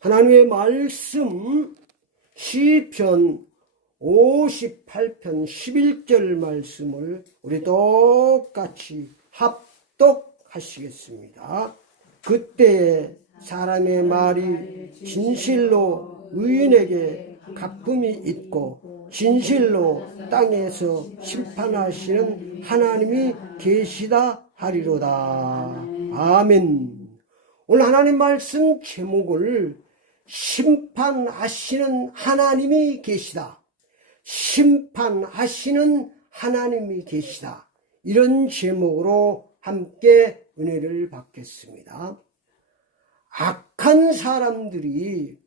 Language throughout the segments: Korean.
하나님의 말씀 시편 58편 11절 말씀을 우리 똑같이 합독하시겠습니다. 그때 사람의 말이 진실로 의인에게 갚음이 있고 진실로 땅에서 심판하시는 하나님이 계시다 하리로다. 아멘. 오늘 하나님 말씀 제목을 심판하시는 하나님이 계시다. 심판하시는 하나님이 계시다. 이런 제목으로 함께 은혜를 받겠습니다. 악한 사람들이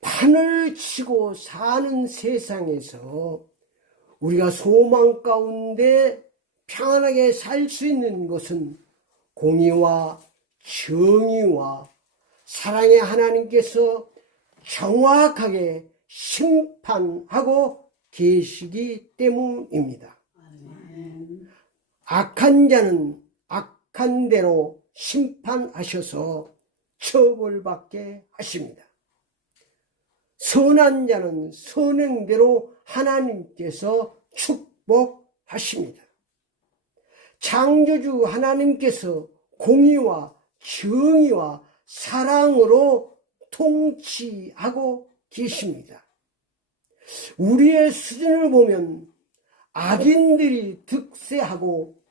판을 치고 사는 세상에서 우리가 소망 가운데 평안하게 살 수 있는 것은 공의와 정의와 사랑의 하나님께서 정확하게 심판하고 계시기 때문입니다. 악한 자는 악한 대로 심판하셔서 처벌받게 하십니다. 선한 자는 선행대로 하나님께서 축복하십니다. 창조주 하나님께서 공의와 정의와 사랑으로 통치하고 계십니다. 우리의 수준을 보면 악인들이 득세하고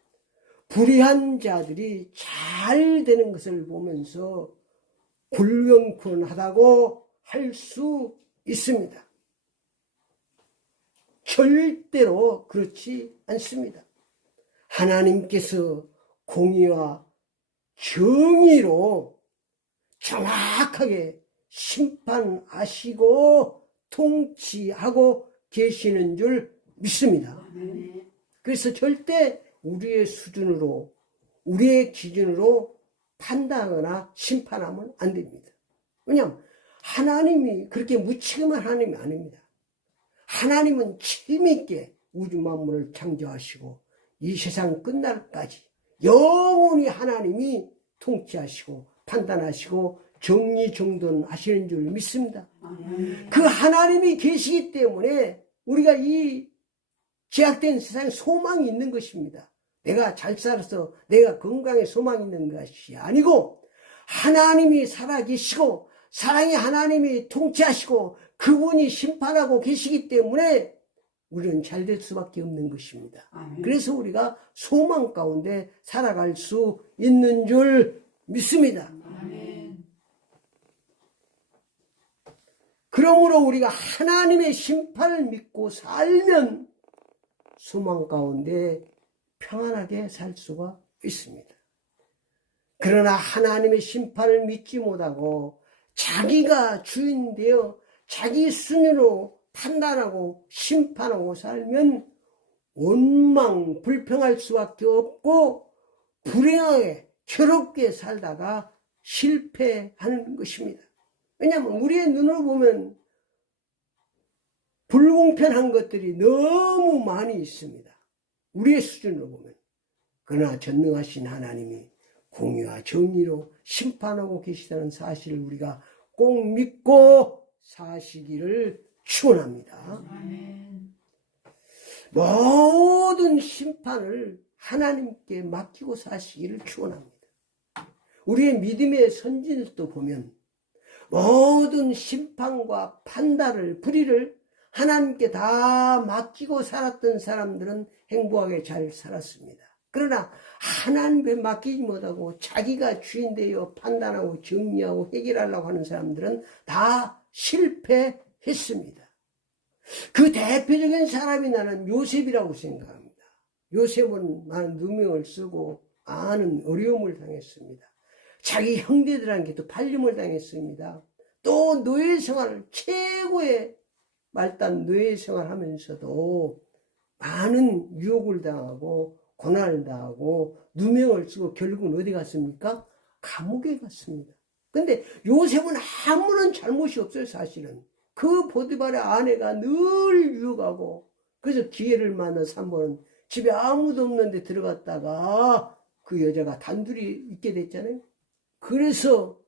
불의한 자들이 잘 되는 것을 보면서 불경건하다고 할 수 있습니다. 절대로 그렇지 않습니다. 하나님께서 공의와 정의로 정확하게 심판하시고 통치하고 계시는 줄 믿습니다. 그래서 절대 우리의 수준으로 우리의 기준으로 판단하거나 심판하면 안 됩니다. 왜냐하면 하나님이 그렇게 무책임한 하나님이 아닙니다. 하나님은 책임있게 우주 만물을 창조하시고 이 세상 끝날까지 영원히 하나님이 통치하시고 판단하시고 정리정돈하시는 줄 믿습니다. 그 하나님이 계시기 때문에 우리가 이 제약된 세상에 소망이 있는 것입니다. 내가 잘 살아서 내가 건강에 소망이 있는 것이 아니고 하나님이 살아계시고 사랑의 하나님이 통치하시고 그분이 심판하고 계시기 때문에 우리는 잘 될 수밖에 없는 것입니다. 그래서 우리가 소망 가운데 살아갈 수 있는 줄 믿습니다. 그러므로 우리가 하나님의 심판을 믿고 살면 소망 가운데 평안하게 살 수가 있습니다. 그러나 하나님의 심판을 믿지 못하고 자기가 주인 되어 자기 순위로 판단하고 심판하고 살면 원망 불평할 수밖에 없고 불행하게 괴롭게 살다가 실패하는 것입니다. 왜냐하면 우리의 눈으로 보면 불공평한 것들이 너무 많이 있습니다. 우리의 수준으로 보면. 그러나 전능하신 하나님이 공의와 정의로 심판하고 계시다는 사실을 우리가 꼭 믿고 사시기를 축원합니다. 모든 심판을 하나님께 맡기고 사시기를 축원합니다. 우리의 믿음의 선진들도 보면 모든 심판과 판단을 불의를 하나님께 다 맡기고 살았던 사람들은 행복하게 잘 살았습니다. 그러나 하나님께 맡기지 못하고 자기가 주인 되어 판단하고 정리하고 해결하려고 하는 사람들은 다 실패했습니다. 그 대표적인 사람이 나는 요셉이라고 생각합니다. 요셉은 많은 누명을 쓰고 많은 어려움을 당했습니다. 자기 형제들한테도 팔림을 당했습니다. 또 노예 생활을 최고의 말단 노예 생활하면서도 많은 유혹을 당하고 고난을 당하고 누명을 쓰고 결국은 어디 갔습니까? 감옥에 갔습니다. 근데 요셉은 아무런 잘못이 없어요. 사실은 그 보디발의 아내가 늘 유혹하고 그래서 기회를 만나서 한 번은 집에 아무도 없는데 들어갔다가 그 여자가 단둘이 있게 됐잖아요. 그래서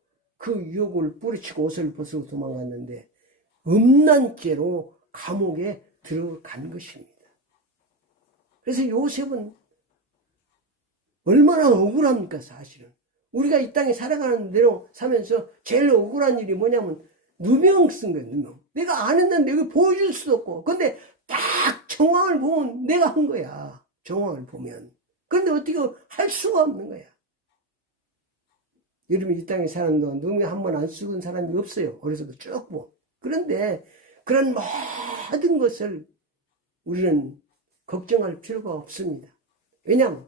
그 유혹을 뿌리치고 옷을 벗고 도망갔는데 음란죄로 감옥에 들어간 것입니다. 그래서 요셉은 얼마나 억울합니까, 사실은. 우리가 이 땅에 살아가는 대로 사면서 제일 억울한 일이 뭐냐면 누명 쓴 거예요, 누명. 내가 안 했는데 여기 보여줄 수도 없고. 근데 딱 정황을 보면 내가 한 거야. 정황을 보면. 그런데 어떻게 할 수가 없는 거야. 여러분 이 땅에 사는 동안 누명 한 번 안 쓰는 사람이 없어요. 어려서부터 쭉 보고. 그런데 그런 모든 것을 우리는 걱정할 필요가 없습니다. 왜냐하면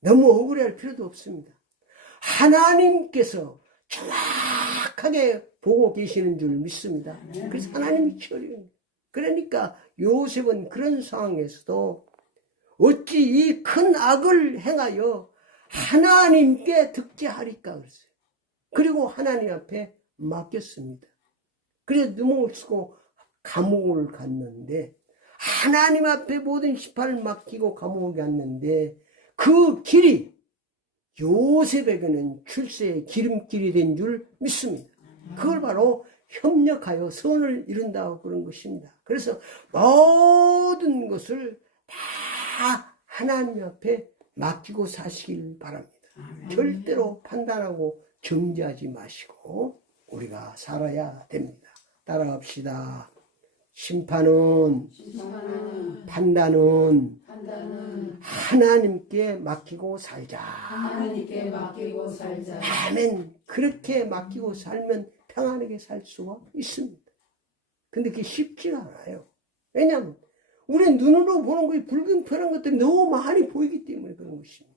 너무 억울해할 필요도 없습니다. 하나님께서 정확하게 보고 계시는 줄 믿습니다. 그래서 하나님이 처리합니다. 그러니까 요셉은 그런 상황에서도 어찌 이 큰 악을 행하여 하나님께 득죄하리까 그랬어요. 그리고 하나님 앞에 맡겼습니다. 그래서 누명을 쓰고 감옥을 갔는데 하나님 앞에 모든 심판을 맡기고 감옥에 갔는데 그 길이 요셉에게는 출세의 기름길이 된 줄 믿습니다. 그걸 바로 협력하여 선을 이룬다고 그런 것입니다. 그래서 모든 것을 다 하나님 앞에 맡기고 사시길 바랍니다. 절대로 판단하고 정죄하지 마시고 우리가 살아야 됩니다. 따라갑시다. 심판은 판단은 하나님께 맡기고 살자. 하나님께 맡기고 살자. 아멘. 그렇게 맡기고 살면 평안하게 살 수가 있습니다. 근데 그게 쉽지가 않아요. 왜냐하면 우리 눈으로 보는 것이 불공평한 것들이 너무 많이 보이기 때문에 그런 것입니다.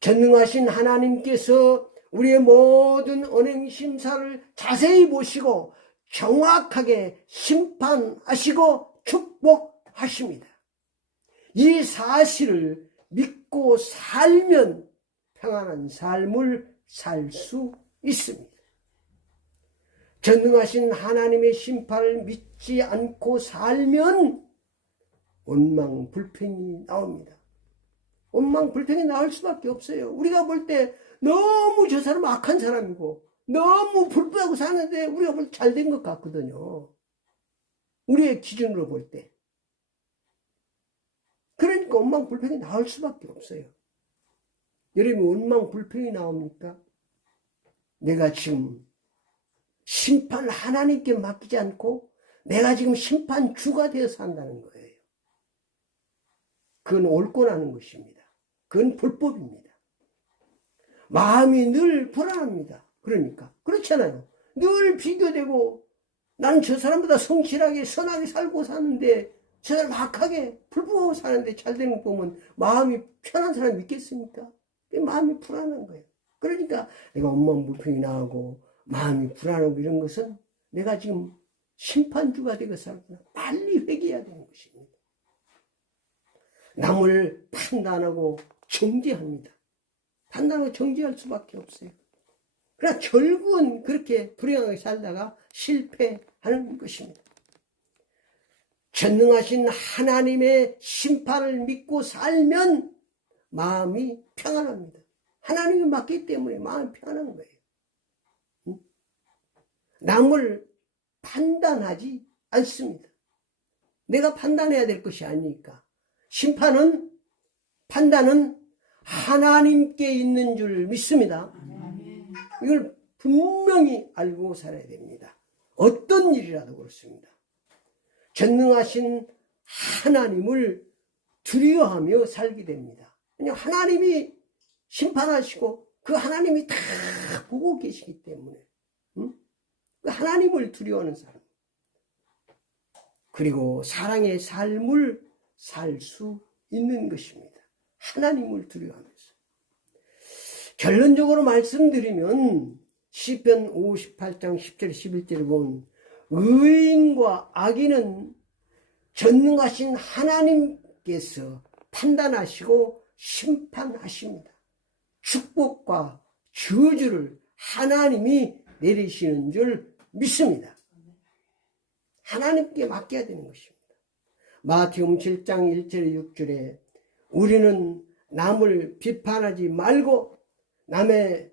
전능하신 하나님께서 우리의 모든 언행 심사를 자세히 보시고 정확하게 심판하시고 축복하십니다. 이 사실을 믿고 살면 평안한 삶을 살 수 있습니다. 전능하신 하나님의 심판을 믿지 않고 살면 원망불평이 나옵니다. 원망불평이 나올 수밖에 없어요. 우리가 볼 때 너무 저 사람 악한 사람이고 너무 불법하고 사는데 우리가 볼 때 잘된 것 같거든요. 우리의 기준으로 볼 때. 그러니까 원망불평이 나올 수밖에 없어요. 여러분 원망불평이 나옵니까? 내가 지금 심판을 하나님께 맡기지 않고 내가 지금 심판주가 되어서 산다는 거예요. 그건 옳고 나는 것입니다. 그건 불법입니다. 마음이 늘 불안합니다. 그러니까 그렇잖아요. 늘 비교되고 나는 저 사람보다 성실하게 선하게 살고 사는데 저 사람 악하게 불법하고 사는데 잘 되는 거 보면 마음이 편한 사람 있겠습니까? 마음이 불안한 거예요. 그러니까 내가 원망불평이 나고 마음이 불안하고 이런 것은 내가 지금 심판주가 되고 살구나. 빨리 회개해야 되는 것입니다. 남을 판단하고 정죄합니다. 판단하고 정죄할 수밖에 없어요. 그러나 결국은 그렇게 불행하게 살다가 실패하는 것입니다. 전능하신 하나님의 심판을 믿고 살면 마음이 평안합니다. 하나님이 맡기 때문에 마음이 평안한 거예요. 남을 판단하지 않습니다. 내가 판단해야 될 것이 아니니까. 판단은 하나님께 있는 줄 믿습니다. 이걸 분명히 알고 살아야 됩니다. 어떤 일이라도 그렇습니다. 전능하신 하나님을 두려워하며 살게 됩니다. 하나님이 심판하시고 그 하나님이 다 보고 계시기 때문에 그 하나님을 두려워하는 사람 그리고 사랑의 삶을 살 수 있는 것입니다. 하나님을 두려워하면서 결론적으로 말씀드리면 시편 58장 10절 11절을 보면 의인과 악인은 전능하신 하나님께서 판단하시고 심판하십니다. 축복과 저주를 하나님이 내리시는 줄 믿습니다. 하나님께 맡겨야 되는 것입니다. 마태복음 7장 1절 6절에 우리는 남을 비판하지 말고 남의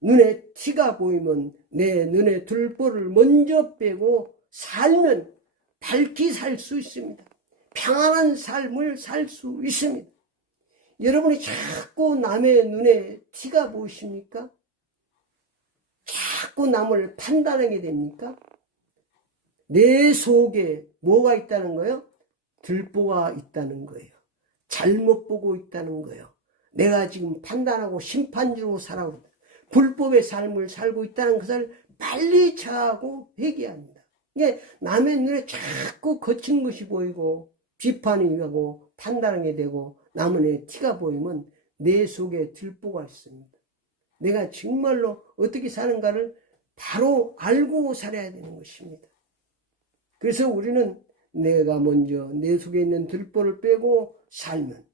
눈에 티가 보이면 내 눈에 들보를 먼저 빼고 살면 밝게 살 수 있습니다. 평안한 삶을 살 수 있습니다. 여러분이 자꾸 남의 눈에 티가 보이십니까? 자꾸 남을 판단하게 됩니까? 내 속에 뭐가 있다는 거예요? 들보가 있다는 거예요. 잘못 보고 있다는 거예요. 내가 지금 판단하고 심판주로 살아오고 불법의 삶을 살고 있다는 것을 빨리 자하고 회개합니다. 이게 남의 눈에 자꾸 거친 것이 보이고 비판이 하고 판단하게 되고 남의 눈에 티가 보이면 내 속에 들보가 있습니다. 내가 정말로 어떻게 사는가를 바로 알고 살아야 되는 것입니다. 그래서 우리는 내가 먼저 내 속에 있는 들보를 빼고 살면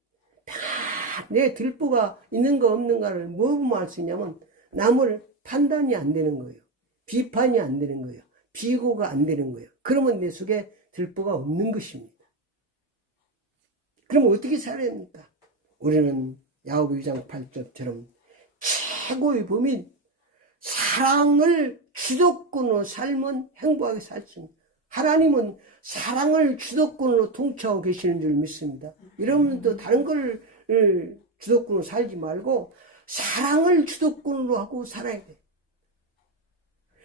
내 들보가 있는가 없는가를 뭐로 알 수 있냐면 남을 판단이 안 되는 거예요. 비판이 안 되는 거예요. 비고가 안 되는 거예요. 그러면 내 속에 들보가 없는 것입니다. 그럼 어떻게 살아야 합니까? 우리는 야고보 2장 8절처럼 최고의 범인 사랑을 주도권으로 살면 행복하게 살 수 있습니다. 하나님은 사랑을 주도권으로 통치하고 계시는 줄 믿습니다. 여러분도 다른 걸 주도권으로 살지 말고 사랑을 주도권으로 하고 살아야 돼요.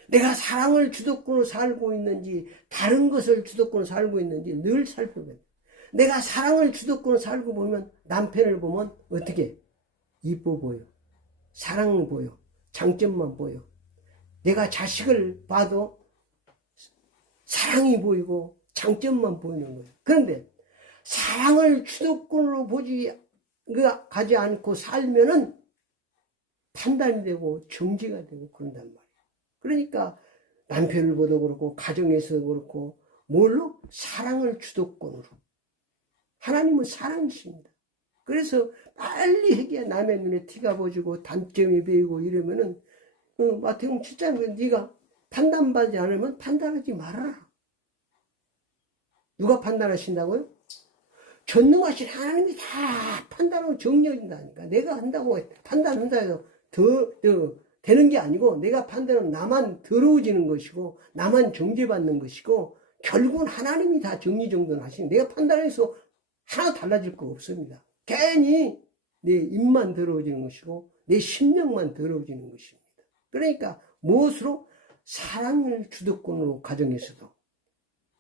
내가 사랑을 주도권으로 살고 있는지 다른 것을 주도권으로 살고 있는지 늘 살펴봐야 돼요. 내가 사랑을 주도권으로 살고 보면 남편을 보면 어떻게? 이뻐 보여. 사랑을 보여. 장점만 보여. 내가 자식을 봐도 사랑이 보이고 장점만 보이는 거예요. 그런데 사랑을 주도권으로 가지 않고 살면은 판단이 되고 정지가 되고 그런단 말이에요. 그러니까 남편을 보도 그렇고 가정에서도 그렇고 뭘로? 사랑을 주도권으로. 하나님은 사랑이십니다. 그래서 빨리 회개해. 남의 눈에 티가 보이고 단점이 보이고 이러면은 마태복음 7장에 네가 판단받지 않으면 판단하지 말아라. 누가 판단하신다고요? 전능하신 하나님이 다 판단하고 정리해준다니까. 내가 한다고 판단한다 해서 더 되는 게 아니고 내가 판단하면 나만 더러워지는 것이고 나만 정죄받는 것이고 결국은 하나님이 다 정리정돈하시는 내가 판단해서 하나 달라질 거 없습니다. 괜히 내 입만 더러워지는 것이고 내 심령만 더러워지는 것입니다. 그러니까 무엇으로? 사랑을 주도권으로 가정에서도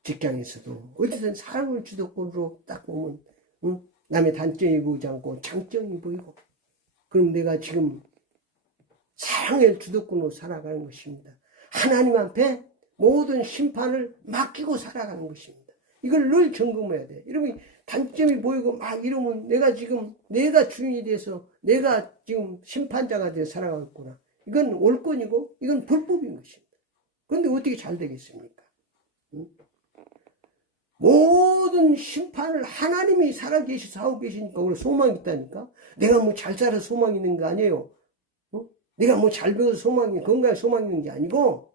직장에서도 어디든 사랑을 주도권으로 딱 보면 남의 단점이 보이지 않고 장점이 보이고 그럼 내가 지금 사랑의 주도권으로 살아가는 것입니다. 하나님 앞에 모든 심판을 맡기고 살아가는 것입니다. 이걸 늘 점검해야 돼. 여러분 단점이 보이고 막 이러면 내가 주인이 돼서 내가 지금 심판자가 돼서 살아가고 있구나. 이건 올권이고 이건 불법인 것입니다. 그런데 어떻게 잘 되겠습니까? 모든 심판을 하나님이 살아계셔서 하고 계시니까 우리 소망이 있다니까. 내가 뭐 잘 살아서 소망이 있는 거 아니에요. 내가 뭐 잘 배워서 소망이 건강에 소망이 있는 게 아니고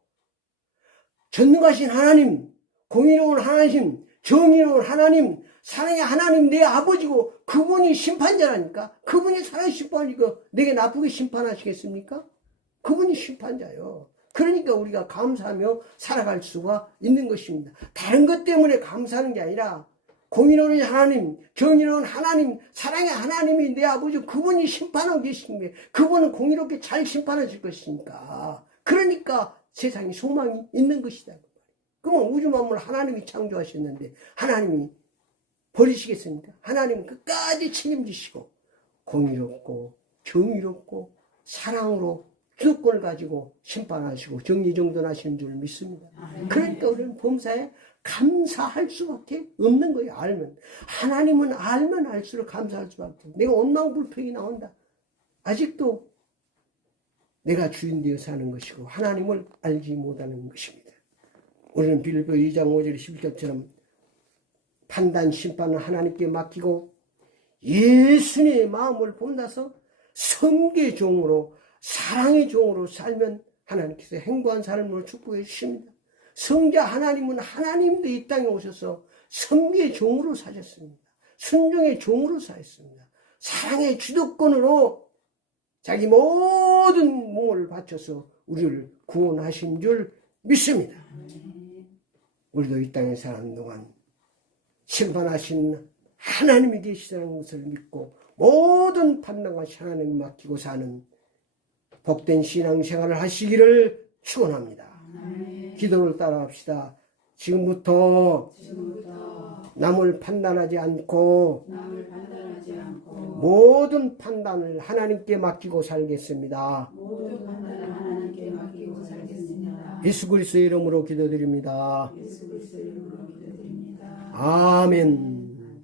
전능하신 하나님, 공의로운 하나님, 정의로운 하나님, 사랑의 하나님 내 아버지고 그분이 심판자라니까. 그분이 사랑의 심판이니까 내게 나쁘게 심판하시겠습니까? 그분이 심판자요. 그러니까 우리가 감사하며 살아갈 수가 있는 것입니다. 다른 것 때문에 감사하는 게 아니라 공의로운 하나님, 정의로운 하나님, 사랑의 하나님이 내 아버지 그분이 심판하고 계신 게 그분은 공의롭게 잘 심판하실 것이니까 그러니까 세상에 소망이 있는 것이다. 그러면 우주 만물 하나님이 창조하셨는데 하나님이 버리시겠습니까? 하나님은 끝까지 책임지시고 공의롭고 정의롭고 사랑으로 주도권을 가지고 심판하시고 정리정돈하시는 줄 믿습니다. 그러니까 우리는 범사에 감사할 수밖에 없는 거예요. 알면. 하나님은 알면 알수록 감사할 수밖에 없어요. 내가 원망불평이 나온다. 아직도 내가 주인 되어 사는 것이고 하나님을 알지 못하는 것입니다. 우리는 빌립보 2장 5절 11절처럼 판단 심판을 하나님께 맡기고 예수님의 마음을 본다서 성계의 종으로 사랑의 종으로 살면 하나님께서 행복한 삶을 축복해 주십니다. 성자 하나님은 하나님도 이 땅에 오셔서 성계의 종으로 사셨습니다. 순종의 종으로 사셨습니다. 사랑의 주도권으로 자기 모든 몸을 바쳐서 우리를 구원하신 줄 믿습니다. 우리도 이 땅에 사는 동안 심판하신 하나님이 계시다는 것을 믿고 모든 판단과 하나님 맡기고 사는 복된 신앙생활을 하시기를 축원합니다. 기도를 따라합시다. 지금부터 남을 판단하지 않고 모든 판단을 하나님께 맡기고 살겠습니다. 예수 그리스도의 이름으로 기도드립니다. 아멘.